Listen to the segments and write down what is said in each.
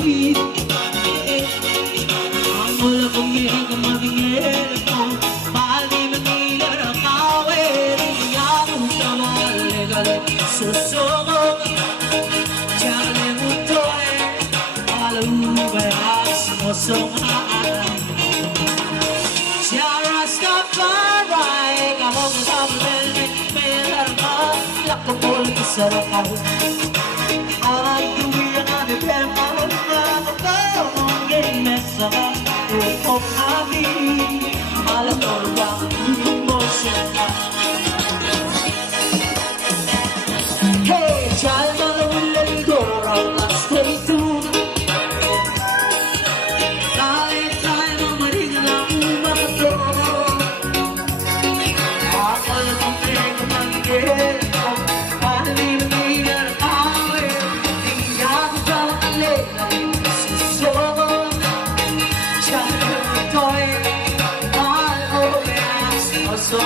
Ang kumihing kamabingin mo, bali Manila na kawin, iyakong kamali-gali, susumong, tiyangin mo to'y, alubay at sumusungan. Siya Rastafari, kamong kasamlin, may larma, lakapol kasarapaw. Ang tuwiyang anipin mo, nakapamong ginesa. Oh, Abi, malatorba, emotion. Hey, child, mother will let you go around, let's stay tuned. Kahit tayo maring lang umato, ako na kung pinagmamagin, pahalin-halin at awin, hindi ako kawakalin, susumo. So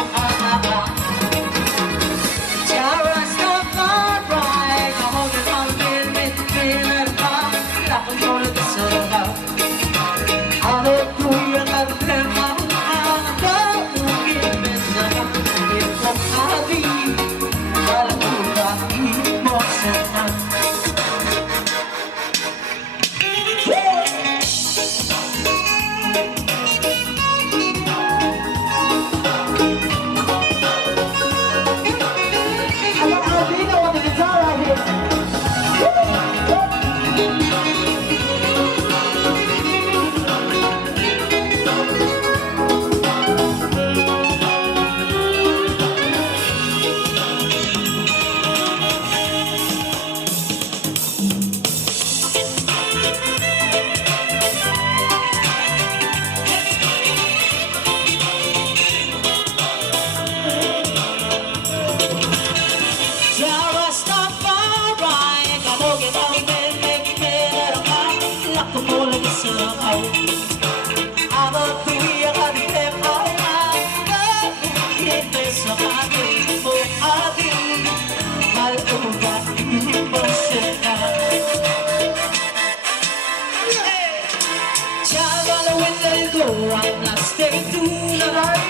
stay tuned, right?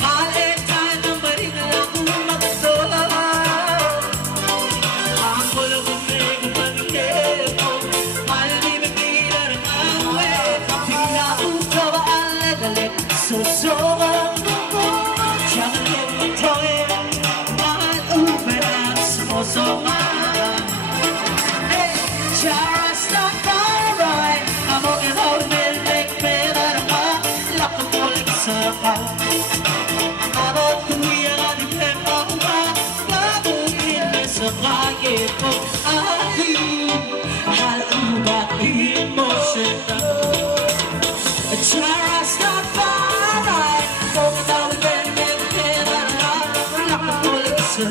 Kahit tayo na maring lang umakto, ako lang kumigumangin mo, malimit-ila ng awin, pinaukawa ang lagalit, susumang ko, tiyangin mo to'y, mahal umanak, sumusungan. Hey, Rastafari, kamong inawin, abot kuya di pemba babuhin sa kaya ko aking halubat emotion. Rastafari, kung tawagin ng pera, lakapulog sa